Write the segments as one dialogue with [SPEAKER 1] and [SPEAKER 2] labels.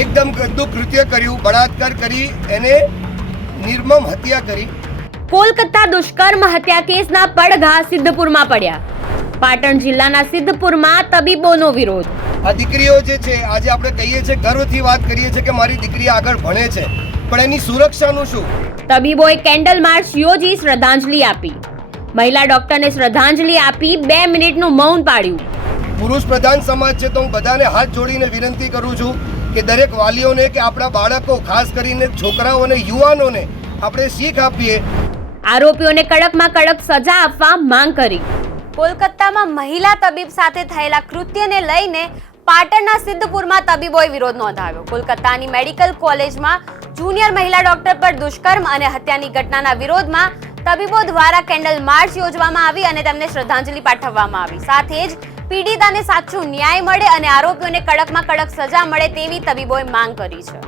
[SPEAKER 1] એકદમ ગંદુ કૃત્ય કર્યું બળાત્કાર કરી એને નિર્મમ હત્યા કરી.
[SPEAKER 2] કોલકાતા દુષ્કર્મ હત્યા કેસના પડઘા સિદ્ધપુરમાં પડ્યા. પાટણ જિલ્લાના સિદ્ધપુરમાં તબીબોનો વિરોધ.
[SPEAKER 1] આ દીકરીઓ જે છે આજે આપણે કહીએ છીએ ગર્વથી વાત કરીએ છીએ કે મારી દીકરી આગળ ભણે છે. પણ એની સુરક્ષાનું શું?
[SPEAKER 2] તબીબોએ કેન્ડલ માર્ચ યોજી શ્રદ્ધાંજલિ આપી. મહિલા ડોક્ટરને શ્રદ્ધાંજલિ આપી બે મિનિટનું મૌન પાડ્યું.
[SPEAKER 1] પુરુષ પ્રધાન સમાજ છે તો હું બધાને હાથ જોડીને વિનંતી કરું છું કે દરેક વાલીઓને કે આપણા બાળકો ખાસ કરીને છોકરાઓ અને યુવાનોને આપણે શીખ આપીએ.
[SPEAKER 2] આરોપીઓને કડકમાં કડક સજા આપવા માંગ કરી.
[SPEAKER 3] કોલકાતામાં મહિલા તબીબ સાથે થયેલા કૃત્યને લઈને પાટણના સિદ્ધપુરમાં તબીબોએ વિરોધ નોંધાવ્યો. કોલકાતાની મેડિકલ કોલેજમાં જુનિયર મહિલા ડોક્ટર પર દુષ્કર્મ અને હત્યાની ઘટનાના વિરોધમાં તબીબો દ્વારા કેન્ડલ માર્ચ યોજવામાં આવી અને તેમને શ્રદ્ધાંજલિ પાઠવવામાં આવી. સાથે જ પીડિતાને સાચું ન્યાય મળે અને આરોપીઓને કડકમાં કડક સજા મળે તેવી તબીબોએ માંગ કરી છે.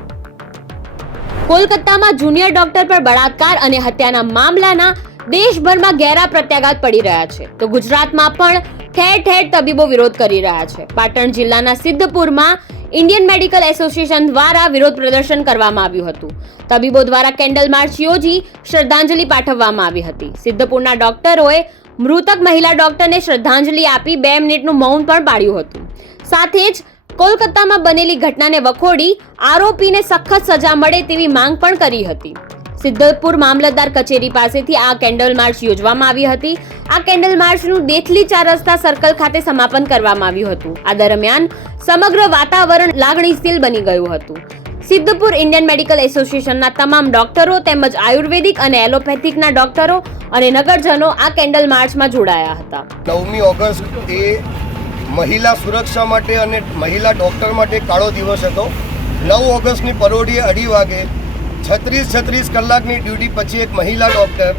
[SPEAKER 2] કોલકાતામાં જુનિયર ડોક્ટર પર બળાત્કાર અને હત્યાના મામલાના દેશભરમાં ગેરા પ્રત્યાઘાત પડી રહ્યા છે. તો ગુજરાતમાં પણ ઠેર ઠેર તબીબો વિરોધ કરી રહ્યા છે. પાટણ જિલ્લાના સિદ્ધપુરમાં ઇન્ડિયન મેડિકલ એસોસિએશન દ્વારા વિરોધ પ્રદર્શન કરવામાં આવ્યું હતું. તબીબો દ્વારા કેન્ડલ માર્ચ યોજી શ્રદ્ધાંજલિ પાઠવવામાં આવી હતી. સિદ્ધપુરના ડોક્ટરોએ મૃતક મહિલા ડોક્ટરને શ્રદ્ધાંજલિ આપી બે મિનિટનું મૌન પણ પાડ્યું હતું. સાથે જ કોલકાતામાં બનેલી ઘટનાને વખોડી આરોપીને સખત સજા મળે તેવી માંગ પણ કરી હતી. સિદ્ધપુર મામલતદાર કચેરી પાસેથી આ કેન્ડલ માર્ચ યોજવામાં આવી હતી. આ કેન્ડલ માર્ચનું દેથલી ચાર રસ્તા સર્કલ ખાતે સમાપન કરવામાં આવ્યું હતું. આ દરમિયાન સમગ્ર વાતાવરણ લાગણીશીલ બની ગયું હતું. સિદ્ધપુર ઇન્ડિયન મેડિકલ એસોસિએશનના તમામ ડોક્ટરો તેમજ આયુર્વેદિક અને એલોપેથિકના ડોક્ટરો અને નગરજનો આ કેન્ડલ માર્ચમાં જોડાયા હતા.
[SPEAKER 1] નવમી ઓગસ્ટ એ મહિલા સુરક્ષા માટે અને મહિલા ડૉક્ટર માટે કાળો દિવસ હતો. નવ ઓગસ્ટની પરોઢીએ અઢી વાગે છત્રીસ છત્રીસ કલાકની ડ્યુટી પછી એક મહિલા ડૉક્ટર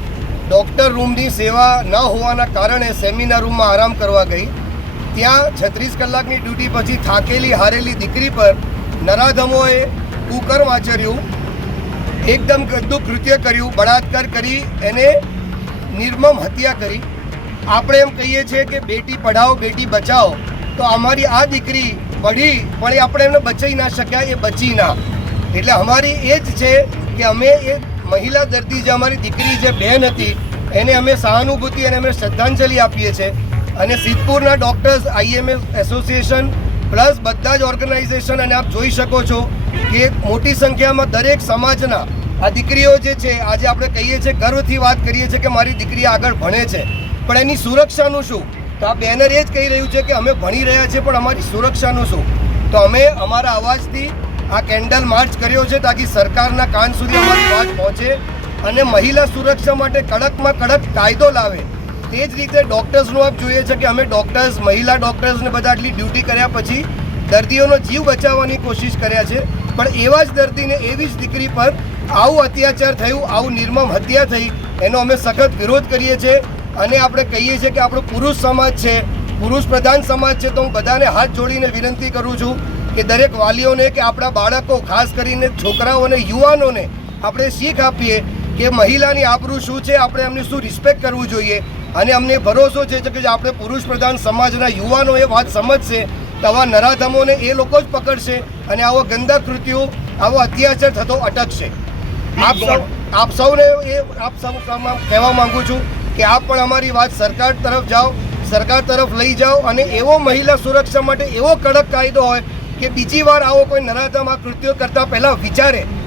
[SPEAKER 1] ડૉક્ટર રૂમની સેવા ન હોવાના કારણે સેમિનાર રૂમમાં આરામ કરવા ગઈ. ત્યાં છત્રીસ કલાકની ડ્યુટી પછી થાકેલી, હારેલી દીકરી પર નરાધમોએ કુકર્મ આચર્યું એકદમ ગંદુ કૃત્ય કર્યું, બળાત્કાર કરી, એને નિર્મમ હત્યા કરી. આપણે એમ કહીએ છીએ કે બેટી પઢાઓ, બેટી બચાવો તો અમારી આ દીકરી પઢી, પણ એ આપણે એમને બચાવી ના શક્યા, એ બચી ના. એટલે અમારી એ જ છે કે અમે એ મહિલા દર્દી જે અમારી દીકરી જે બહેન હતી, એને અમે સહાનુભૂતિ અને અમે શ્રદ્ધાંજલિ આપીએ છીએ. અને સિદ્ધપુરના ડૉક્ટર્સ આઈએમએસ એસોસિએશન પ્લસ બધા જ ઓર્ગેનાઇઝેશન અને આપ જોઈ શકો છો કે મોટી સંખ્યામાં દરેક સમાજના આ દીકરીઓ જે છે, આજે આપણે કહીએ છીએ, ગર્વથી વાત કરીએ છીએ કે મારી દીકરી આગળ ભણે છે. પણ એની સુરક્ષાનું શું? તો આ બેનર એ જ કહી રહ્યું છે કે અમે ભણી રહ્યા છીએ, પણ અમારી સુરક્ષાનું શું? તો અમે અમારા અવાજથી આ કેન્ડલ માર્ચ કર્યો છે તાકી સરકારના કાન સુધી અમારી વાત પહોંચે અને મહિલા સુરક્ષા માટે કડકમાં કડક કાયદો લાવે. તે જ રીતે ડૉક્ટર્સનું આપ જોઈએ છે કે અમે ડૉક્ટર્સ, મહિલા ડૉક્ટર્સને બધા આટલી ડ્યુટી કર્યા પછી દર્દીઓનો જીવ બચાવવાની કોશિશ કર્યા છે. પણ એવા જ દર્દીને એવી જ દીકરી પર આવું અત્યાચાર થયું, આવું નિર્મમ હત્યા થઈ, એનો અમે સખત વિરોધ કરીએ છીએ. અને આપણે કહીએ છીએ કે આપણો પુરુષ સમાજ છે, પુરુષ પ્રધાન સમાજ છે, તો હું બધાને હાથ જોડીને વિનંતી કરું છું કે દરેક વાલીઓને કે આપણા બાળકો, ખાસ કરીને છોકરાઓને, યુવાનોને આપણે શીખ આપીએ કે મહિલાની આબરૂ શું છે, આપણે એમને શું રિસ્પેક્ટ કરવું જોઈએ? અને અમને ભરોસો છે કે આપણે પુરુષ પ્રધાન સમાજના યુવાનો એ વાત સમજશે, તો આવા નરાધમોને એ લોકો જ પકડશે અને આવા ગંદા કૃત્યો, આવો અત્યાચાર થતો અટકશે. આપ સૌ, આપ સૌને એ, આપ સૌ કહેવા માગું છું કે આપ પણ અમારી વાત સરકાર તરફ જાઓ, સરકાર તરફ લઈ જાઓ અને એવો મહિલા સુરક્ષા માટે એવો કડક કાયદો હોય કે બીજી વાર આવો કોઈ નરાધમ આ કૃત્યો કરતા પહેલા વિચારે.